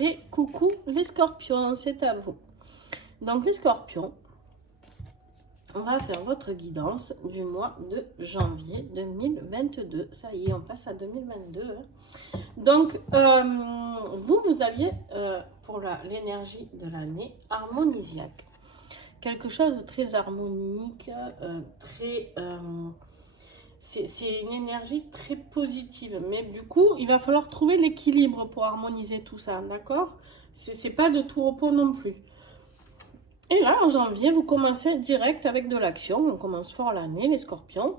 Et coucou les scorpions, c'est à vous. Donc les scorpions, on va faire votre guidance du mois de janvier 2022. Ça y est, on passe à 2022. Donc, vous aviez pour l'énergie de l'année harmonisiaque. Quelque chose de très harmonique, c'est une énergie très positive. Mais du coup, il va falloir trouver l'équilibre pour harmoniser tout ça, d'accord? C'est pas de tout repos non plus. Et là, en janvier, vous commencez direct avec de l'action. On commence fort l'année, les scorpions.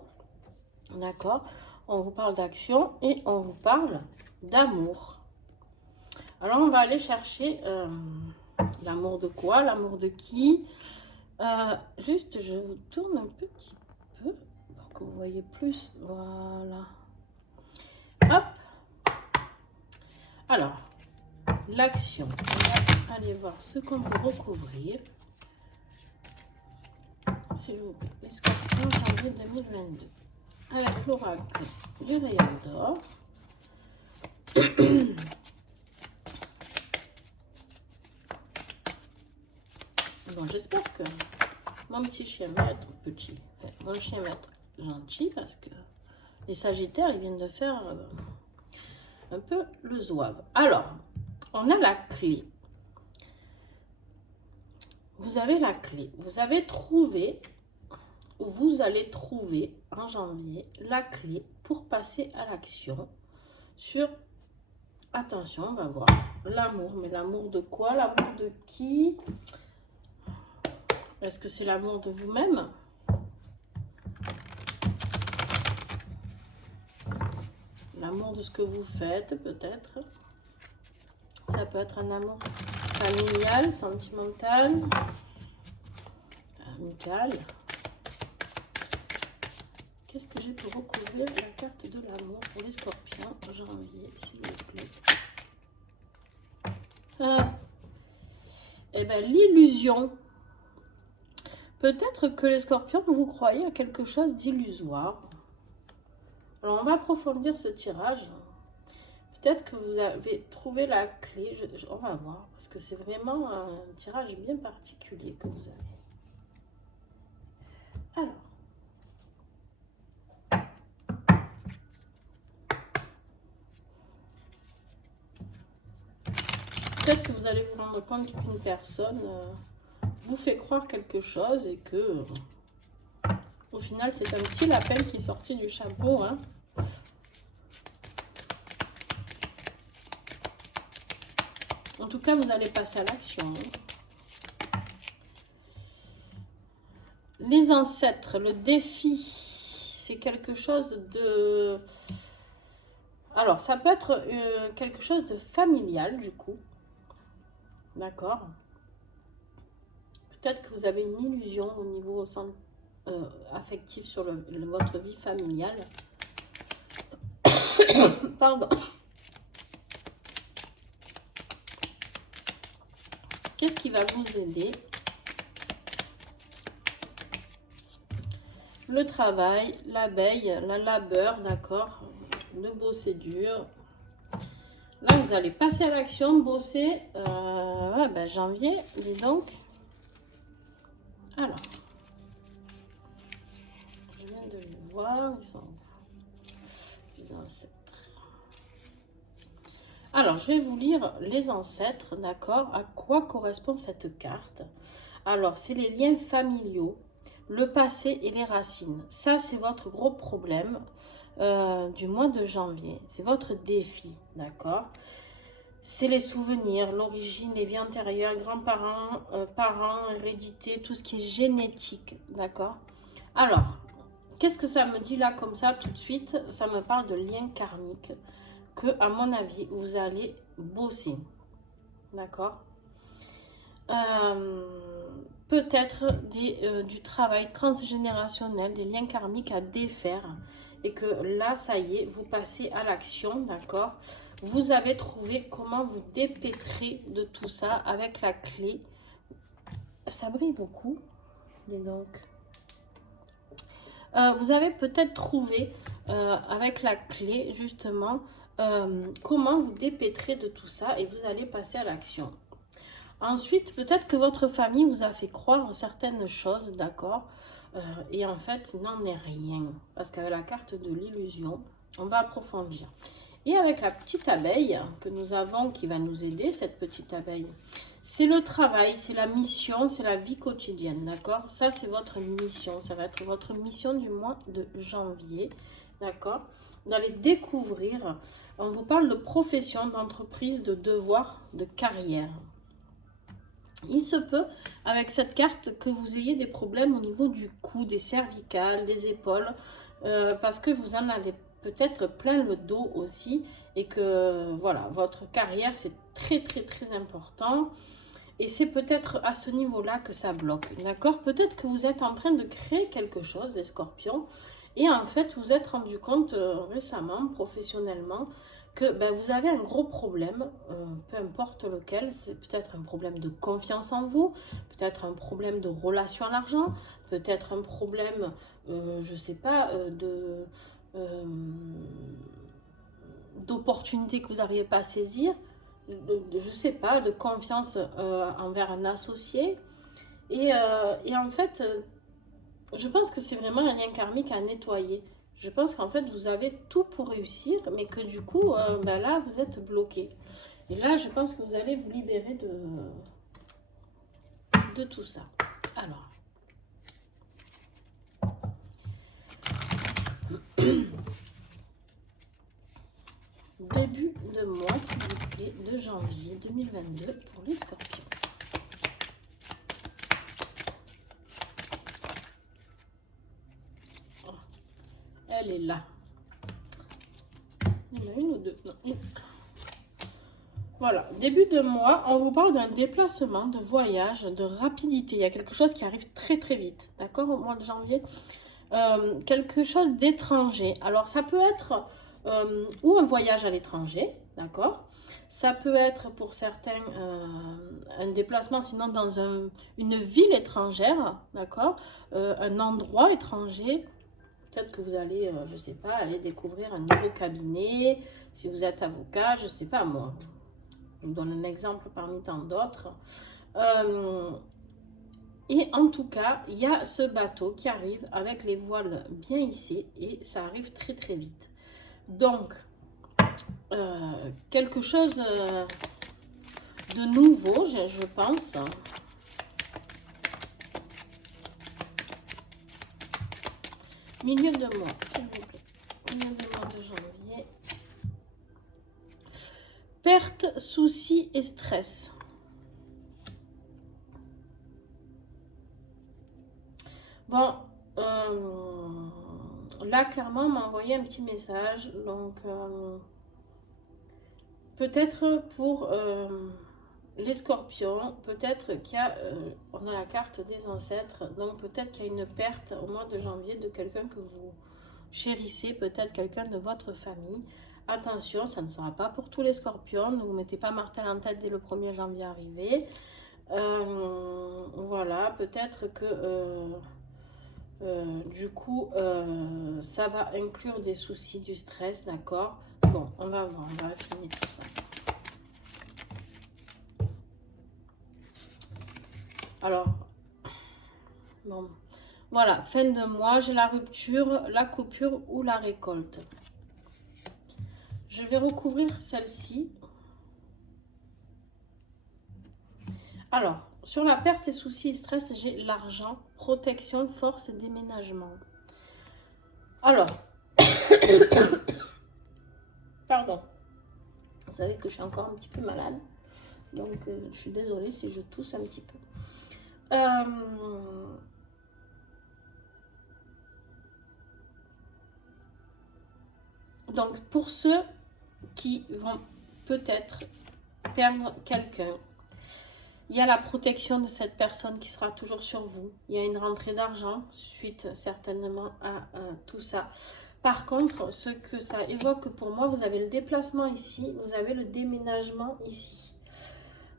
D'accord? On vous parle d'action et on vous parle d'amour. Alors, on va aller chercher l'amour de quoi? L'amour de qui? Juste, je vous tourne un petit peu pour que vous voyez plus. Voilà. Hop. Alors, l'action. On va aller voir ce qu'on peut recouvrir. S'il vous plaît, les scorpions janvier 2022. Avec l'oracle du rayon d'or. Bon, j'espère que mon petit chien va être petit. Enfin, mon chien va être gentil parce que les sagittaires, ils viennent de faire un peu le zouave. Alors, on a la clé. Vous avez la clé. Vous avez trouvé, ou vous allez trouver en janvier, la clé pour passer à l'action sur, attention, on va voir, l'amour. Mais l'amour de quoi? L'amour de qui? Est-ce que c'est l'amour de vous-même? L'amour de ce que vous faites, peut-être. Ça peut être un amour familial, sentimental, amical. Qu'est-ce que j'ai pour recouvrir la carte de l'amour pour les scorpions en janvier, s'il vous plaît? Eh bien, l'illusion. Peut-être que les scorpions, vous croyez à quelque chose d'illusoire. Alors, on va approfondir ce tirage. Peut-être que vous avez trouvé la clé. On va voir, parce que c'est vraiment un tirage bien particulier que vous avez. Alors. Peut-être que vous allez vous rendre compte qu'une personne vous fait croire quelque chose et que, au final, c'est un petit lapin qui est sorti du chapeau, hein. En tout cas, vous allez passer à l'action. Les ancêtres, le défi, c'est quelque chose de... Alors, ça peut être quelque chose de familial, du coup. D'accord. Peut-être que vous avez une illusion au niveau affectif sur votre vie familiale. Pardon. Qu'est-ce qui va vous aider? Le travail, l'abeille, la labeur, d'accord? De bosser dur. Là, vous allez passer à l'action, bosser. Ouais, ben, janvier, dis donc. Alors. Je viens de les voir. Ils sont les ancêtres. Alors, je vais vous lire les ancêtres, d'accord? À quoi correspond cette carte? Alors, c'est les liens familiaux, le passé et les racines. Ça, c'est votre gros problème du mois de janvier. C'est votre défi, d'accord? C'est les souvenirs, l'origine, les vies antérieures, grands-parents, parents, hérédité, tout ce qui est génétique, d'accord? Alors, qu'est-ce que ça me dit là comme ça tout de suite? Ça me parle de liens karmiques que, à mon avis, vous allez bosser, d'accord? Peut-être du travail transgénérationnel, des liens karmiques à défaire et que là, ça y est, vous passez à l'action, d'accord? Vous avez trouvé comment vous dépêtrer de tout ça avec la clé. Ça brille beaucoup, dis donc. Vous avez peut-être trouvé avec la clé, justement, comment vous dépêtrer de tout ça et vous allez passer à l'action. Ensuite, peut-être que votre famille vous a fait croire certaines choses, d'accord, et en fait, n'en est rien. Parce qu'avec la carte de l'illusion, on va approfondir. Et avec la petite abeille que nous avons, qui va nous aider, cette petite abeille, c'est le travail, c'est la mission, c'est la vie quotidienne, d'accord? Ça, c'est votre mission. Ça va être votre mission du mois de janvier, d'accord? Vous allez découvrir, on vous parle de profession, d'entreprise, de devoir, de carrière. Il se peut, avec cette carte, que vous ayez des problèmes au niveau du cou, des cervicales, des épaules, parce que vous en avez peut-être plein le dos aussi, et que, voilà, votre carrière, c'est très, très, très important. Et c'est peut-être à ce niveau-là que ça bloque, d'accord? Peut-être que vous êtes en train de créer quelque chose, les scorpions, et en fait, vous êtes rendu compte récemment, professionnellement, que ben, vous avez un gros problème, peu importe lequel. C'est peut-être un problème de confiance en vous, peut-être un problème de relation à l'argent, peut-être un problème, je ne sais pas, d'opportunité que vous n'arrivez pas à saisir, je ne sais pas, de confiance envers un associé. Et en fait, je pense que c'est vraiment un lien karmique à nettoyer. Je pense qu'en fait, vous avez tout pour réussir, mais que du coup, ben là, vous êtes bloqué. Et là, je pense que vous allez vous libérer de tout ça. Alors. Début de mois, s'il vous plaît, de janvier 2022 pour les scorpions. Oh, elle est là. Il y en a une ou deux? Non, une. Voilà, début de mois, on vous parle d'un déplacement, de voyage, de rapidité. Il y a quelque chose qui arrive très très vite, d'accord, au mois de janvier. Quelque chose d'étranger. Alors, ça peut être ou un voyage à l'étranger, d'accord. Ça peut être pour certains un déplacement, sinon dans une ville étrangère, d'accord. Un endroit étranger. Peut-être que vous allez, je ne sais pas, aller découvrir un nouveau cabinet. Si vous êtes avocat, je ne sais pas moi. Je vous donne un exemple parmi tant d'autres. Et en tout cas, il y a ce bateau qui arrive avec les voiles bien hissées et ça arrive très très vite. Donc, quelque chose de nouveau, je pense. Milieu de mois, s'il vous plaît. Milieu de mois de janvier. Perte, soucis et stress. Bon, là, clairement, on m'a envoyé un petit message. Donc, peut-être pour les scorpions, peut-être qu'il y a, on a la carte des ancêtres. Donc, peut-être qu'il y a une perte au mois de janvier de quelqu'un que vous chérissez, peut-être quelqu'un de votre famille. Attention, ça ne sera pas pour tous les scorpions. Ne vous mettez pas martel en tête dès le 1er janvier arrivé. Voilà, peut-être que du coup, ça va inclure des soucis, du stress, d'accord? Bon, on va voir, on va affiner tout ça. Alors, bon, voilà, fin de mois, j'ai la rupture, la coupure ou la récolte. Je vais recouvrir celle-ci. Alors, sur la perte et soucis et stress, j'ai l'argent, protection, force et déménagement. Alors, pardon, vous savez que je suis encore un petit peu malade, donc je suis désolée si je tousse un petit peu. Donc, pour ceux qui vont peut-être perdre quelqu'un, il y a la protection de cette personne qui sera toujours sur vous. Il y a une rentrée d'argent suite certainement à tout ça. Par contre, ce que ça évoque pour moi, vous avez le déplacement ici, vous avez le déménagement ici.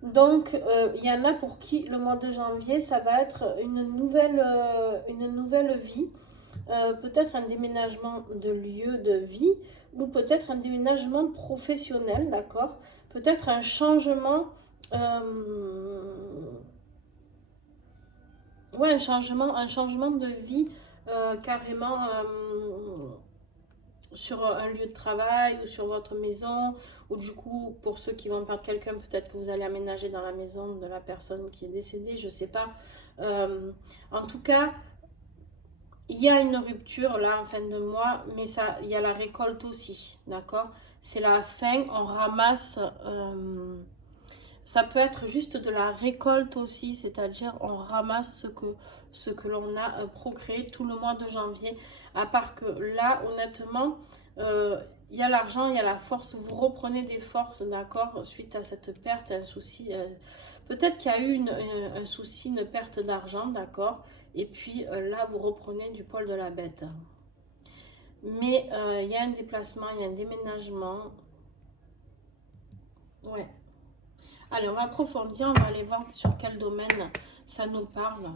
Donc, il y en a pour qui le mois de janvier, ça va être une nouvelle vie. peut-être un déménagement de lieu de vie ou peut-être un déménagement professionnel, d'accord? Peut-être un changement, ouais, un changement de vie carrément sur un lieu de travail ou sur votre maison, ou du coup, pour ceux qui vont perdre quelqu'un, peut-être que vous allez aménager dans la maison de la personne qui est décédée, je sais pas. En tout cas, il y a une rupture là en fin de mois, mais ça, il y a la récolte aussi, d'accord? C'est la fin, on ramasse. Ça peut être juste de la récolte aussi, c'est-à-dire on ramasse ce que l'on a procréé tout le mois de janvier. À part que là, honnêtement, il y a l'argent, il y a la force, vous reprenez des forces, d'accord, suite à cette perte, un souci. Peut-être qu'il y a eu un souci, une perte d'argent, d'accord, et puis là, vous reprenez du poil de la bête. Mais il y a un déplacement, il y a un déménagement. Ouais. Allez, on va approfondir, on va aller voir sur quel domaine ça nous parle.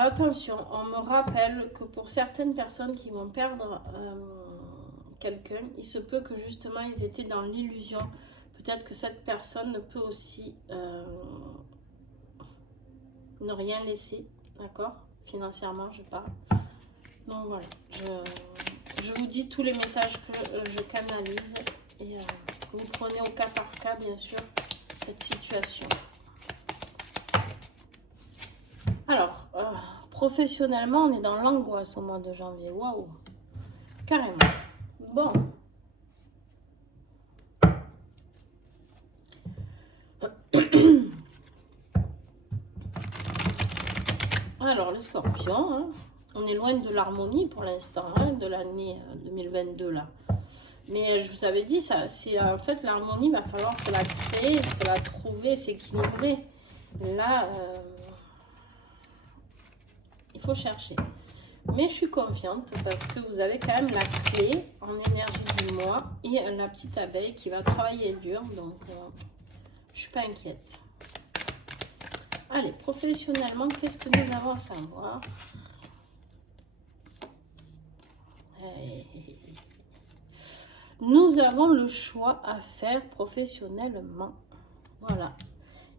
Attention, on me rappelle que pour certaines personnes qui vont perdre quelqu'un, il se peut que justement ils étaient dans l'illusion. Peut-être que cette personne peut aussi ne rien laisser, d'accord? Financièrement, je parle. Donc voilà, je vous dis tous les messages que je canalise et vous prenez au cas par cas, bien sûr, cette situation. Alors, professionnellement, on est dans l'angoisse au mois de janvier. Waouh, carrément. Bon. Alors, les scorpions, hein, on est loin de l'harmonie pour l'instant, hein, de l'année 2022 là. Mais je vous avais dit, ça, c'est en fait l'harmonie, il va falloir se la créer, se la trouver, s'équilibrer. Là, il faut chercher. Mais je suis confiante parce que vous avez quand même la clé en énergie du mois et la petite abeille qui va travailler dur. Donc, je ne suis pas inquiète. Allez, professionnellement, qu'est-ce que nous avons à savoir? Nous avons le choix à faire professionnellement. Voilà.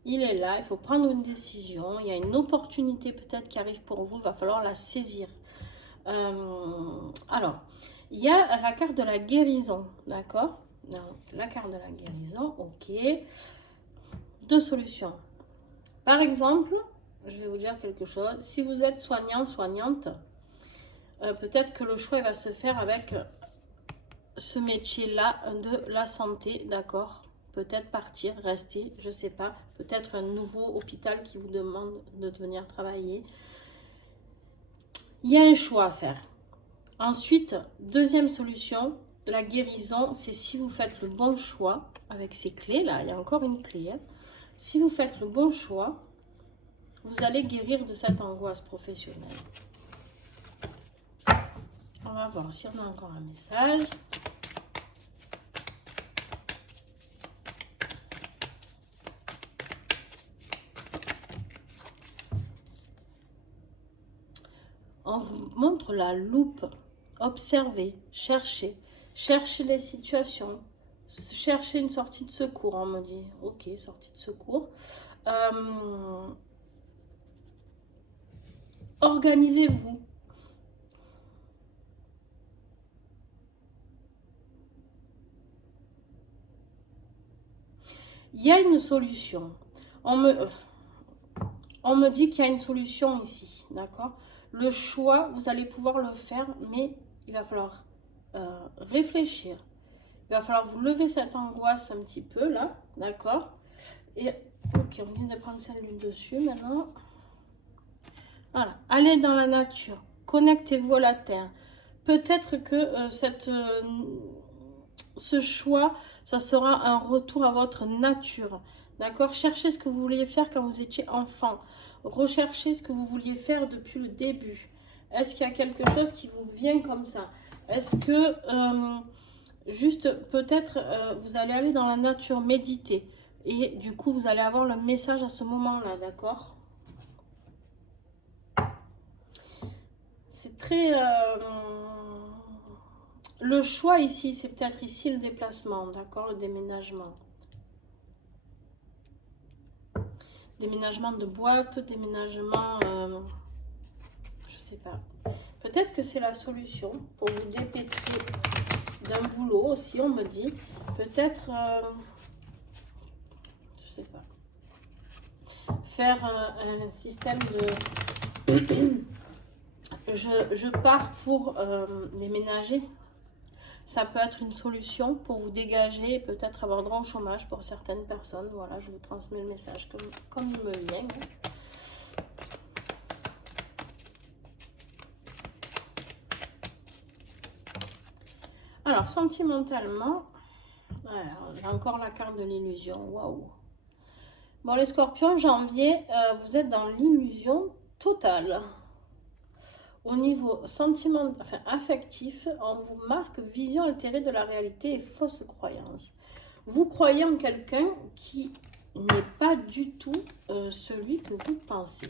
Il est là, il faut prendre une décision. Il y a une opportunité peut-être qui arrive pour vous. Il va falloir la saisir. Alors, il y a la carte de la guérison. D'accord? La carte de la guérison, ok. Deux solutions. Par exemple, je vais vous dire quelque chose. Si vous êtes soignant, soignante, peut-être que le choix va se faire avec ce métier-là de la santé, d'accord? Peut-être partir, rester, je ne sais pas. Peut-être un nouveau hôpital qui vous demande de venir travailler. Il y a un choix à faire. Ensuite, deuxième solution, la guérison, c'est si vous faites le bon choix avec ces clés-là. Il y a encore une clé. Hein. Si vous faites le bon choix, vous allez guérir de cette angoisse professionnelle. On va voir si on a encore un message. On vous montre la loupe. Observez, cherchez. Cherchez les situations. Cherchez une sortie de secours, on me dit. Ok, sortie de secours. Organisez-vous. Il y a une solution. On me dit qu'il y a une solution ici, d'accord? Le choix, vous allez pouvoir le faire, mais il va falloir réfléchir. Il va falloir vous lever cette angoisse un petit peu, là, d'accord? Et, ok, on vient de prendre celle dessus maintenant. Voilà, allez dans la nature, connectez-vous à la terre. Peut-être que ce choix, ça sera un retour à votre nature. D'accord? Cherchez ce que vous vouliez faire quand vous étiez enfant. Recherchez ce que vous vouliez faire depuis le début. Est-ce qu'il y a quelque chose qui vous vient comme ça? Est-ce que juste peut-être vous allez aller dans la nature, méditer. Et du coup, vous allez avoir le message à ce moment-là, d'accord? C'est très... le choix ici, c'est peut-être ici le déplacement, d'accord? Le déménagement. Déménagement de boîte, déménagement... je sais pas. Peut-être que c'est la solution pour vous dépêtrer d'un boulot aussi, on me dit. Peut-être... je sais pas. Faire un système de... je pars pour déménager. Ça peut être une solution pour vous dégager et peut-être avoir droit au chômage pour certaines personnes. Voilà, je vous transmets le message comme il me vient. Alors, sentimentalement, j'ai encore la carte de l'illusion. Waouh! Bon, les scorpions, janvier, vous êtes dans l'illusion totale. Au niveau sentiment, enfin affectif, on vous marque vision altérée de la réalité et fausse croyance. Vous croyez en quelqu'un qui n'est pas du tout celui que vous pensez.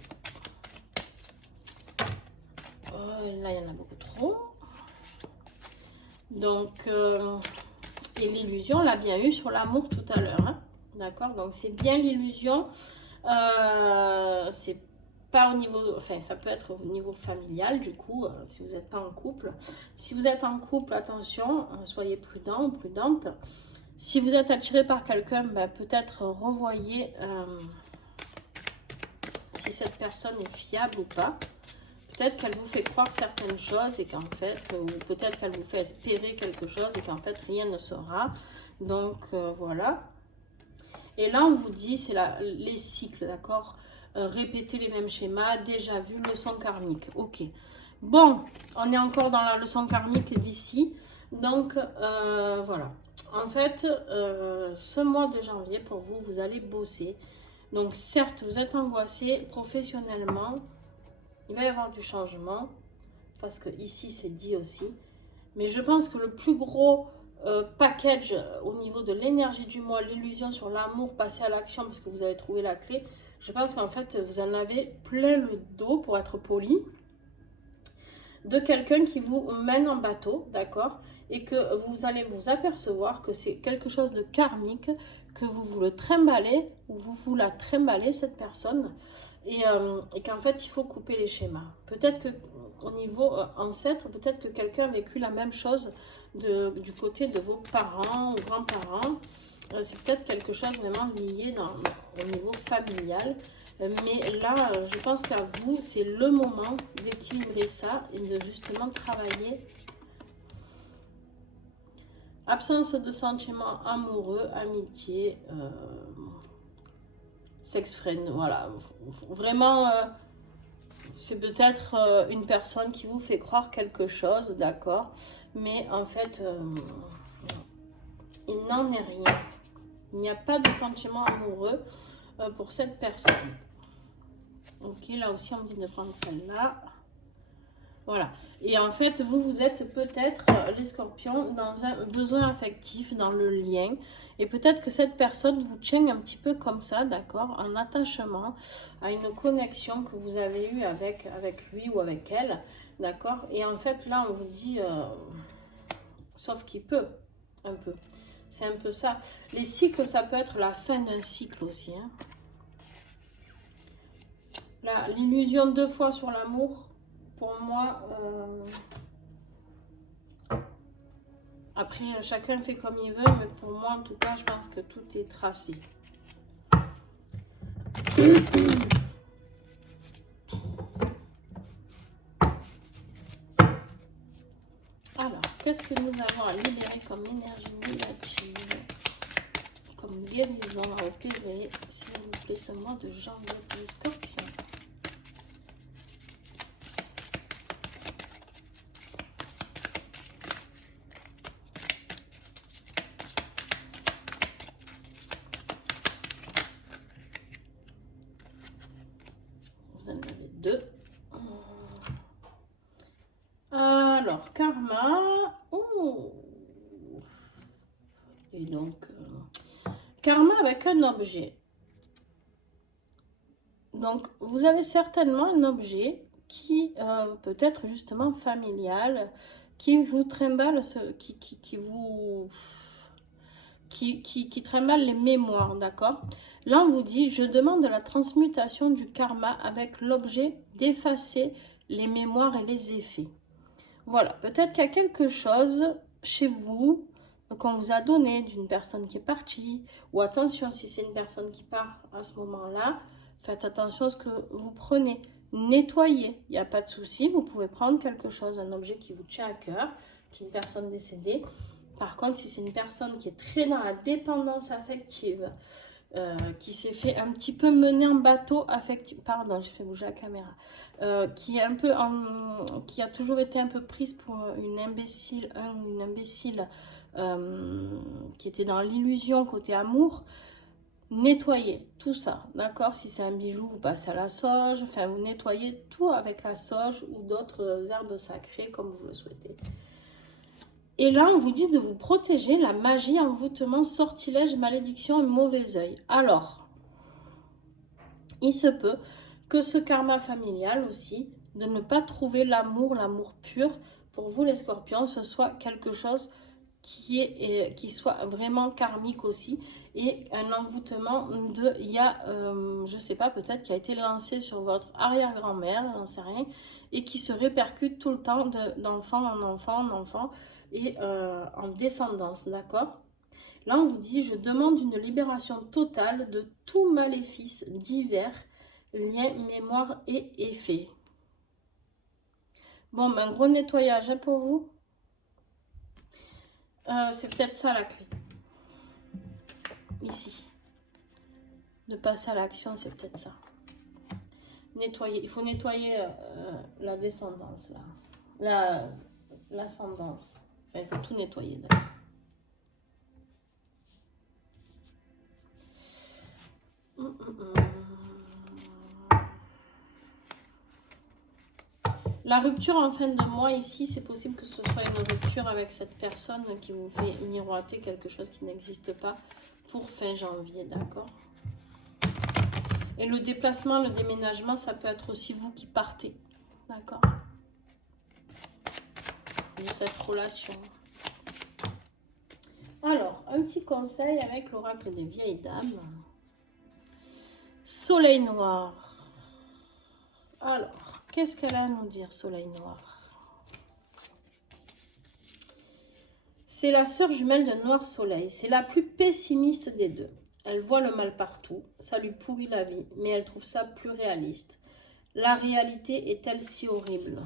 Là, il y en a beaucoup trop. Donc, et l'illusion, on l'a bien eu sur l'amour tout à l'heure. Hein. D'accord? Donc, c'est bien l'illusion. C'est pas au niveau, enfin ça peut être au niveau familial du coup, si vous n'êtes pas en couple. Si vous êtes en couple, attention, soyez prudent ou prudente. Si vous êtes attiré par quelqu'un, peut-être revoyez si cette personne est fiable ou pas. Peut-être qu'elle vous fait croire certaines choses et qu'en fait, ou peut-être qu'elle vous fait espérer quelque chose et qu'en fait rien ne sera. Donc voilà. Et là on vous dit, c'est les cycles, d'accord? Répéter les mêmes schémas, déjà vu, leçon karmique. Ok. Bon, on est encore dans la leçon karmique d'ici. Donc, voilà. En fait, ce mois de janvier, pour vous, vous allez bosser. Donc, certes, vous êtes angoissé professionnellement. Il va y avoir du changement. Parce que ici, c'est dit aussi. Mais je pense que le plus gros package au niveau de l'énergie du mois, l'illusion sur l'amour, passer à l'action parce que vous avez trouvé la clé. Je pense qu'en fait, vous en avez plein le dos, pour être poli, de quelqu'un qui vous mène en bateau, d'accord? Et que vous allez vous apercevoir que c'est quelque chose de karmique, que vous le trimballez, ou vous la trimballez, cette personne, et qu'en fait, il faut couper les schémas. Peut-être que au niveau ancêtre, peut-être que quelqu'un a vécu la même chose du côté de vos parents ou grands-parents. C'est peut-être quelque chose vraiment lié au niveau familial. Mais là, je pense qu'à vous, c'est le moment d'équilibrer ça et de justement travailler. Absence de sentiments amoureux, amitié, sex friend, voilà. Vraiment, c'est peut-être une personne qui vous fait croire quelque chose, d'accord? Mais en fait, il n'en est rien. Il n'y a pas de sentiment amoureux pour cette personne. Ok, là aussi, on me dit de prendre celle-là. Voilà. Et en fait, vous êtes peut-être, les scorpions, dans un besoin affectif, dans le lien. Et peut-être que cette personne vous tient un petit peu comme ça, d'accord? En attachement à une connexion que vous avez eue avec lui ou avec elle, d'accord? Et en fait, là, on vous dit, sauf qu'il peut, un peu. C'est un peu ça. Les cycles, ça peut être la fin d'un cycle aussi. Hein. L'illusion 2 fois sur l'amour, pour moi, après, chacun fait comme il veut, mais pour moi, en tout cas, je pense que tout est tracé. Alors, qu'est-ce que nous avons à libérer comme énergie négative, comme guérison à opérer, s'il vous plaît, ce mois de janvier pour les scorpions? Vous en avez deux. Alors, karma. Oh, Et donc, karma avec un objet. Donc, vous avez certainement un objet qui peut être justement familial, qui vous trimballe, qui trimballe les mémoires, d'accord? Là, on vous dit, je demande la transmutation du karma avec l'objet d'effacer les mémoires et les effets. Voilà, peut-être qu'il y a quelque chose chez vous qu'on vous a donné d'une personne qui est partie, ou attention, si c'est une personne qui part à ce moment-là, faites attention à ce que vous prenez. Nettoyez, il n'y a pas de souci, vous pouvez prendre quelque chose, un objet qui vous tient à cœur, d'une personne décédée. Par contre, si c'est une personne qui est très dans la dépendance affective, qui s'est fait un petit peu mener en bateau affectif, pardon, j'ai fait bouger la caméra, qui est un peu qui a toujours été un peu prise pour une imbécile, qui était dans l'illusion côté amour. Nettoyez tout ça, d'accord? Si c'est un bijou, vous passez à la sauge, enfin vous nettoyez tout avec la sauge ou d'autres herbes sacrées comme vous le souhaitez. Et là, on vous dit de vous protéger, la magie, envoûtement, sortilège, malédiction et mauvais œil. Alors, il se peut que ce karma familial aussi, de ne pas trouver l'amour pur, pour vous les scorpions, ce soit quelque chose qui soit vraiment karmique aussi, et un envoûtement il y a, je sais pas, peut-être qui a été lancé sur votre arrière-grand-mère, j'en sais rien, et qui se répercute tout le temps d'enfant en enfant en enfant, et en descendance, d'accord? Là, on vous dit, je demande une libération totale de tout maléfice divers, lien, mémoire et effet. Bon, ben, un gros nettoyage hein, pour vous. C'est peut-être ça la clé. Ici. De passer à l'action, c'est peut-être ça. Nettoyer. Il faut nettoyer la descendance, là. L'ascendance. Enfin, il faut tout nettoyer, d'ailleurs. La rupture en fin de mois ici, c'est possible que ce soit une rupture avec cette personne qui vous fait miroiter quelque chose qui n'existe pas pour fin janvier, d'accord? Et le déplacement, le déménagement, ça peut être aussi vous qui partez, d'accord? De cette relation. Alors, un petit conseil avec l'oracle des vieilles dames. Soleil noir. Alors, qu'est-ce qu'elle a à nous dire, Soleil noir? C'est la sœur jumelle de Noir Soleil. C'est la plus pessimiste des deux. Elle voit le mal partout. Ça lui pourrit la vie, mais elle trouve ça plus réaliste. La réalité est-elle si horrible?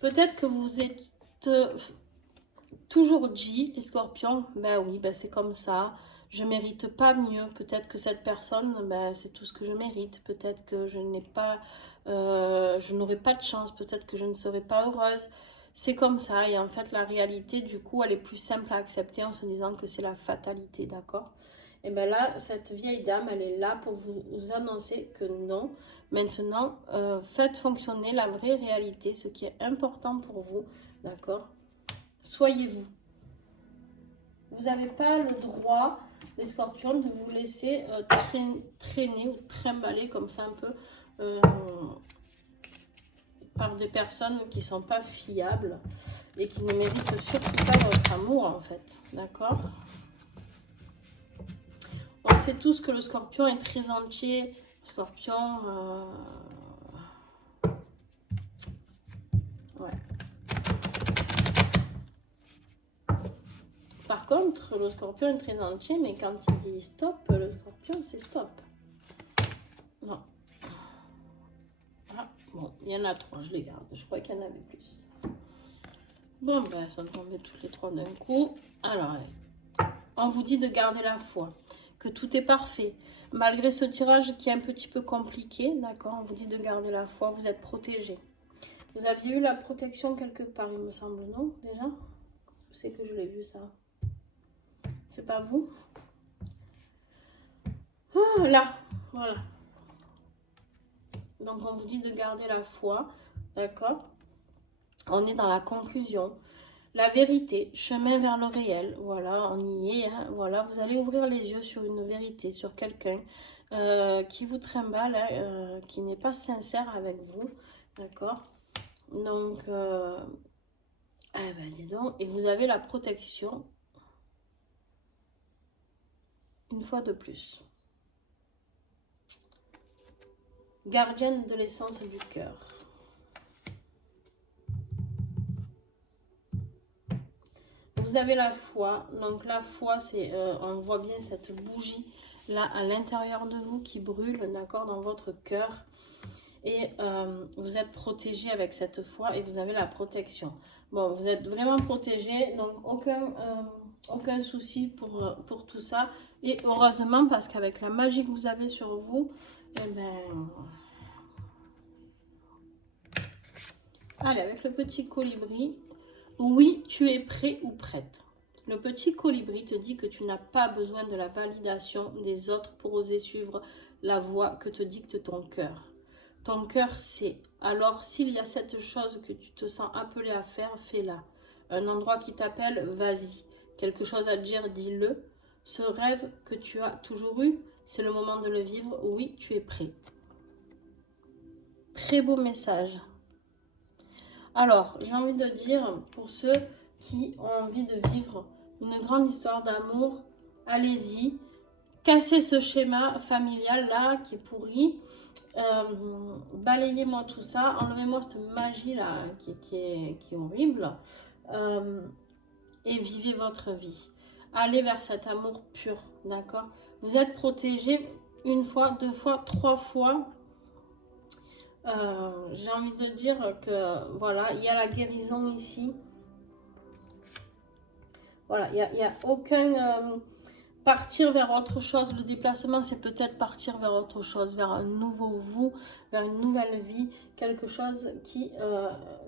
Peut-être que vous êtes toujours dit, les scorpions, ben oui, ben c'est comme ça. Je mérite pas mieux. Peut-être que cette personne, ben, c'est tout ce que je mérite. Peut-être que je n'aurai pas de chance. Peut-être que je ne serai pas heureuse. C'est comme ça. Et en fait, la réalité, du coup, elle est plus simple à accepter en se disant que c'est la fatalité, d'accord? Et bien là, cette vieille dame, elle est là pour vous annoncer que non. Maintenant, faites fonctionner la vraie réalité, ce qui est important pour vous, d'accord? Soyez vous. Vous n'avez pas le droit, les scorpions, de vous laisser traîner ou trimballer comme ça un peu par des personnes qui ne sont pas fiables et qui ne méritent surtout pas votre amour en fait. D'accord? On sait tous que le scorpion est très entier. Le scorpion... ouais. Par contre, le scorpion est très entier, mais quand il dit stop, le scorpion, c'est stop. Non. Ah, bon, il y en a 3, je les garde. Je crois qu'il y en avait plus. Bon, ben, ça tombait toutes les 3 d'un coup. Alors, on vous dit de garder la foi, que tout est parfait. Malgré ce tirage qui est un petit peu compliqué, d'accord, on vous dit de garder la foi, vous êtes protégé. Vous aviez eu la protection quelque part, il me semble, non, déjà? Je sais que je l'ai vu, ça. C'est pas vous? Ah, là, voilà. Donc, on vous dit de garder la foi, d'accord? On est dans la conclusion. La vérité, chemin vers le réel, voilà, on y est, hein, voilà, vous allez ouvrir les yeux sur une vérité, sur quelqu'un qui vous trimballe, hein, qui n'est pas sincère avec vous, d'accord? Donc, ah ben dis donc, et vous avez la protection, une fois de plus. Gardienne de l'essence du cœur. Vous avez la foi, donc la foi, c'est, on voit bien cette bougie là à l'intérieur de vous qui brûle, d'accord, dans votre cœur. Et vous êtes protégé avec cette foi et vous avez la protection. Bon, vous êtes vraiment protégé, donc aucun souci pour tout ça. Et heureusement, parce qu'avec la magie que vous avez sur vous, eh ben... Allez, avec le petit colibri, oui, tu es prêt ou prête. Le petit colibri te dit que tu n'as pas besoin de la validation des autres pour oser suivre la voie que te dicte ton cœur. Ton cœur sait. Alors, s'il y a cette chose que tu te sens appelé à faire, fais-la. Un endroit qui t'appelle, vas-y. Quelque chose à dire, dis-le. Ce rêve que tu as toujours eu, c'est le moment de le vivre. Oui, tu es prêt. Très beau message. Alors, j'ai envie de dire, pour ceux qui ont envie de vivre une grande histoire d'amour, allez-y. Cassez ce schéma familial là qui est pourri. Balayez-moi tout ça. Enlevez-moi cette magie là qui est horrible. Et vivez votre vie. Allez vers cet amour pur, d'accord? Vous êtes protégé une fois, deux fois, trois fois. J'ai envie de dire que voilà, il y a la guérison ici. Voilà, il n'y a aucun partir vers autre chose. Le déplacement, c'est peut-être partir vers autre chose, vers un nouveau vous, vers une nouvelle vie, quelque chose qui...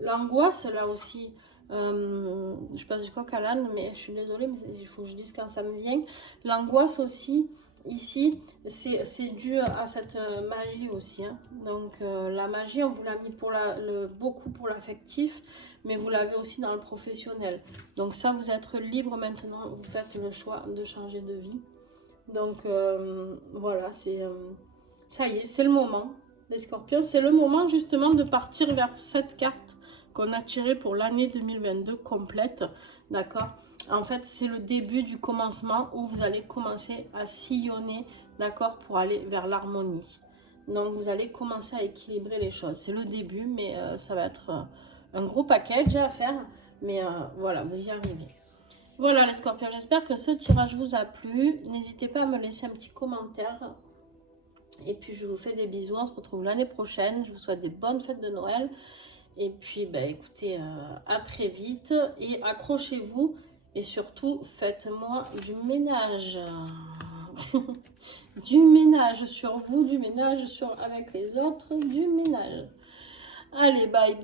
l'angoisse, là aussi, je passe du coq à l'âne, mais je suis désolée, mais il faut que je dise quand ça me vient. L'angoisse aussi, ici, c'est dû à cette magie aussi. Hein. Donc, la magie, on vous l'a mis pour beaucoup pour l'affectif, mais vous l'avez aussi dans le professionnel. Donc ça, vous êtes libre maintenant, vous faites le choix de changer de vie. Donc voilà, ça y est, c'est le moment, les scorpions, c'est le moment justement de partir vers cette carte qu'on a tirée pour l'année 2022 complète, d'accord? En fait, c'est le début du commencement où vous allez commencer à sillonner, d'accord, pour aller vers l'harmonie. Donc vous allez commencer à équilibrer les choses. C'est le début, mais ça va être... un gros package à faire, mais voilà, vous y arrivez. Voilà les scorpions, j'espère que ce tirage vous a plu. N'hésitez pas à me laisser un petit commentaire. Et puis je vous fais des bisous, on se retrouve l'année prochaine. Je vous souhaite des bonnes fêtes de Noël. Et puis bah, écoutez, à très vite et accrochez-vous. Et surtout, faites-moi du ménage. Du ménage sur vous, du ménage avec les autres, du ménage. Allez, bye.